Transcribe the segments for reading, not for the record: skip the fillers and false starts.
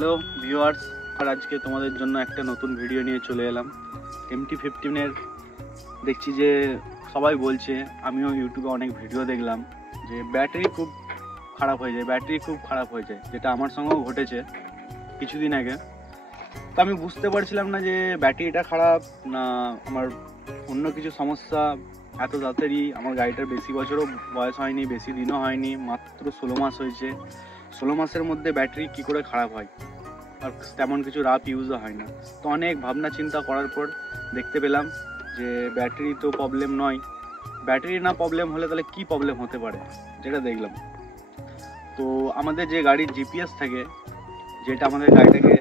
Hello viewers, আর আজকে তোমাদের জন্য একটা নতুন ভিডিও নিয়ে চলে এলাম। MT-15 দেখছি যে সবাই বলছে, আমিও ইউটিউবে অনেক ভিডিও দেখলাম যে ব্যাটারি খুব খারাপ হয়ে যায়, যেটা আমার সঙ্গেও ঘটেছে কিছুদিন আগে। তো আমি বুঝতে পারছিলাম না যে ব্যাটারিটা খারাপ না আমার অন্য কিছু সমস্যা। এত তাড়াতাড়ি আমার গাড়িটার বেশি বছরও বয়স হয়নি, বেশি দিনও হয়নি, মাত্র 16 মাস হয়েছে। 16 মাসের মধ্যে ব্যাটারি কি করে খারাপ হয়, আর তেমন কিছু রাফ ইউজও হয় না। তো অনেক ভাবনা চিন্তা করার পর দেখতে পেলাম যে ব্যাটারি তো প্রবলেম নয়। ব্যাটারি না প্রবলেম হলে তাহলে কি প্রবলেম হতে পারে, যেটা দেখলাম। তো আমাদের যে গাড়ির জিপিএস থাকে, যেটা আমাদের গাড়িটাকে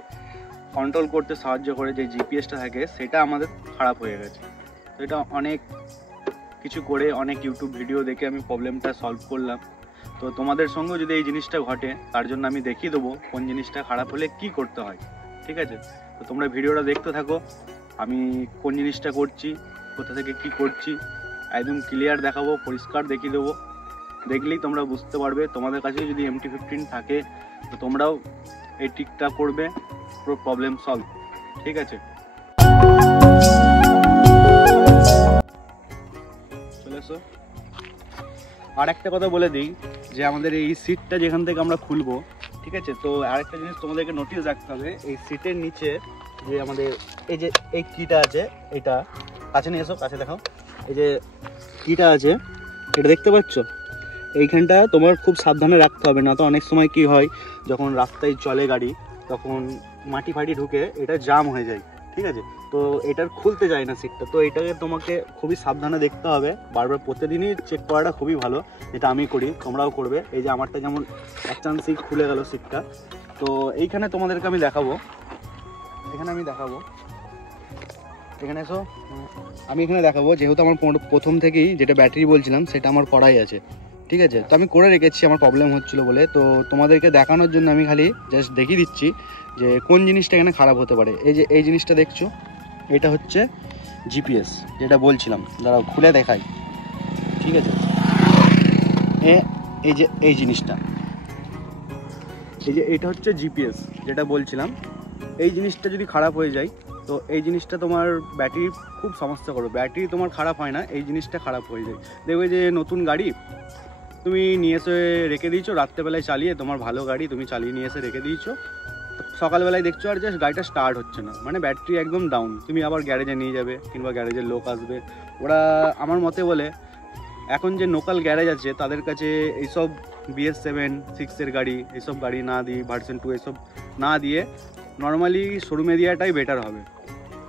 কন্ট্রোল করতে সাহায্য করে, যে জিপিএসটা থাকে, সেটা আমাদের খারাপ হয়ে গেছে। তো এটা অনেক কিছু করে, অনেক ইউটিউব ভিডিও দেখে আমি প্রবলেমটা সলভ করলাম। তো তোমাদের সঙ্গেও যদি এই জিনিসটা ঘটে, তার জন্য আমি দেখিয়ে দেবো কোন জিনিসটা খারাপ হলে কি করতে হয়। ঠিক আছে, তো তোমরা ভিডিওটা দেখতে থাকো। আমি কোন জিনিসটা করছি, কোথা থেকে কি করছি, একদম ক্লিয়ার দেখাবো, পরিষ্কার দেখিয়ে দেবো। দেখলেই তোমরা বুঝতে পারবে। তোমাদের কাছে যদি MT-15 থাকে তো তোমরাও এই ট্রিকটা করবে, পুরো প্রবলেম সলভ। ঠিক আছে, চলে এসো। আর একটা কথা বলে দিই যে আমাদের এই সিটটা যেখান থেকে আমরা খুলবো, ঠিক আছে, তো আরেকটা জিনিস তোমাদেরকে নোটিস রাখতে হবে। এই সিটের নিচে যে আমাদের এই যে এই কিটা আছে, এটা কাছে নিয়ে এসো, কাছে দেখাও। এই যে কিটা আছে, এটা দেখতে পাচ্ছ, এইখানটা তোমার খুব সাবধানে রাখতে হবে, না তো অনেক সময় কি হয়, যখন রাস্তায় চলে গাড়ি তখন মাটি ফাটি ঢুকে এটা জাম হয়ে যায়। ঠিক আছে, তো এটার খুলতে যায় না সিটটা। তো এটাকে তোমাকে খুবই সাবধানে দেখতে হবে, বারবার প্রতিদিনই চেক করাটা খুবই ভালো, যেটা আমি করি, তোমরাও করবে। এই যে আমারটা যেমন এক চান্স সিট খুলে গেল সিটটা, তো এইখানে তোমাদেরকে আমি দেখাবো, এখানে এসো, আমি এখানে দেখাবো। যেহেতু আমার প্রথম থেকেই যেটা ব্যাটারি বলছিলাম সেটা আমার করাই আছে, ঠিক আছে, তো আমি করে রেখেছি আমার প্রবলেম হচ্ছিলো বলে। তো তোমাদেরকে দেখানোর জন্য আমি খালি জাস্ট দেখিয়ে দিচ্ছি যে কোন জিনিসটা এখানে খারাপ হতে পারে। এই যে এই জিনিসটা দেখছো, এটা হচ্ছে জিপিএস, যেটা বলছিলাম, দাঁড়াও খুলে দেখাই। ঠিক আছে, এই যে এই জিনিসটা, এই যে এটা হচ্ছে জিপিএস, যেটা বলছিলাম। এই জিনিসটা যদি খারাপ হয়ে যায় তো এই জিনিসটা তোমার ব্যাটারি খুব সমস্যা করবে। ব্যাটারি তোমার খারাপ হয় না, এই জিনিসটা খারাপ হয়ে যায়। দেখবে যে নতুন গাড়ি তুমি নিয়ে এসে রেখে দিয়েছো, রাত্রেবেলায় চালিয়ে, তোমার ভালো গাড়ি তুমি চালিয়ে নিয়ে এসে রেখে দিয়েছো, সকালবেলায় দেখছো আর জাস্ট গাড়িটা স্টার্ট হচ্ছে না, মানে ব্যাটারি একদম ডাউন। তুমি আবার গ্যারেজে নিয়ে যাবে, কিংবা গ্যারেজের লোক আসবে, ওরা আমার মতে বলে এখন যে লোকাল গ্যারেজ আছে তাদের কাছে এইসব BS7 6-এর গাড়ি, এইসব গাড়ি না দিয়ে, ভার্সন 2 এইসব না দিয়ে নর্মালি শোরুমে দেওয়াটাই বেটার হবে।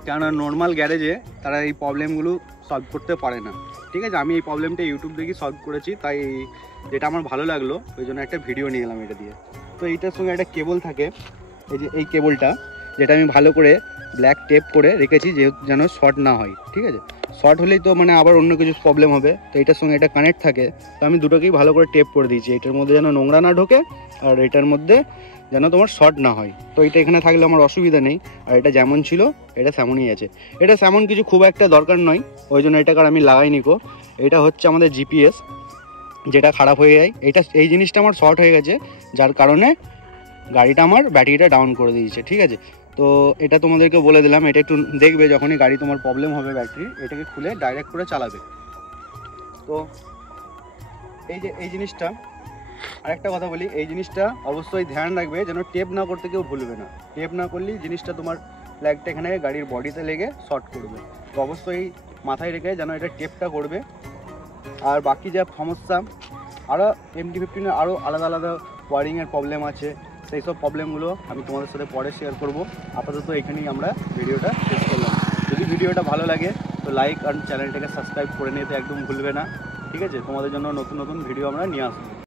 কেননা নর্মাল গ্যারেজে তারা এই প্রবলেমগুলো সলভ করতে পারে না। ঠিক আছে, আমি এই প্রবলেমটা ইউটিউব দেখে সলভ করেছি, তাই যেটা আমার ভালো লাগলো ওই জন্য একটা ভিডিও নিয়ে এলাম এটা দিয়ে। তো এইটার সঙ্গে একটা কেবল থাকে, এই যে এই কেবলটা, যেটা আমি ভালো করে ব্ল্যাক টেপ করে রেখেছি যেন শর্ট না হয়। ঠিক আছে, শর্ট হলেই তো মানে আবার অন্য কিছু প্রবলেম হবে। তো এটার সঙ্গে এটা কানেক্ট থাকে, তো আমি দুটোকেই ভালো করে টেপ করে দিয়েছি, এটার মধ্যে যেন নোংরা না ঢোকে আর এটার মধ্যে যেন তোমার শর্ট না হয়। তো এটা এখানে থাকলে আমার অসুবিধা নেই, আর এটা যেমন ছিল এটা তেমনই আছে। এটা তেমন কিছু খুব একটা দরকার নয়, ওই জন্য এটাকে আর আমি লাগাইনি কো। এটা হচ্ছে আমাদের জিপিএস, যেটা খারাপ হয়ে যায়। এই জিনিসটা আমার শর্ট হয়ে গেছে, যার কারণে গাড়িটা আমার ব্যাটারিটা ডাউন করে দিয়েছে। ঠিক আছে, তো এটা তোমাদেরকে বলে দিলাম। এটা একটু দেখবে, যখনই গাড়ি তোমার প্রবলেম হবে ব্যাটারি, এটাকে খুলে ডাইরেক্ট করে চালাবে। তো এই যে এই জিনিসটা, আরেকটা কথা বলি, এই জিনিসটা অবশ্যই ধ্যান রাখবে যেন টেপ না করতে কেউ ভুলবে না। টেপ না করলেই জিনিসটা তোমার ফ্ল্যাগটা এখানে গাড়ির বডিতে লেগে শর্ট করবে। তো অবশ্যই মাথায় রেখে যেন এটা টেপটা করবে। আর বাকি যা সমস্যা, আরও MT-15 আরও আলাদা আলাদা ওয়ারিংয়ের প্রবলেম আছে, সেই সব প্রবলেমগুলো আমি তোমাদের সাথে পরে শেয়ার করব। আপাতত এখানেই আমরা ভিডিওটা শেষ করলাম। যদি ভিডিওটা ভালো লাগে তো লাইক আর চ্যানেলটাকে সাবস্ক্রাইব করে নিতে একদম ভুলবে না। ঠিক আছে, তোমাদের জন্য নতুন নতুন ভিডিও আমরা নিয়ে আসবো।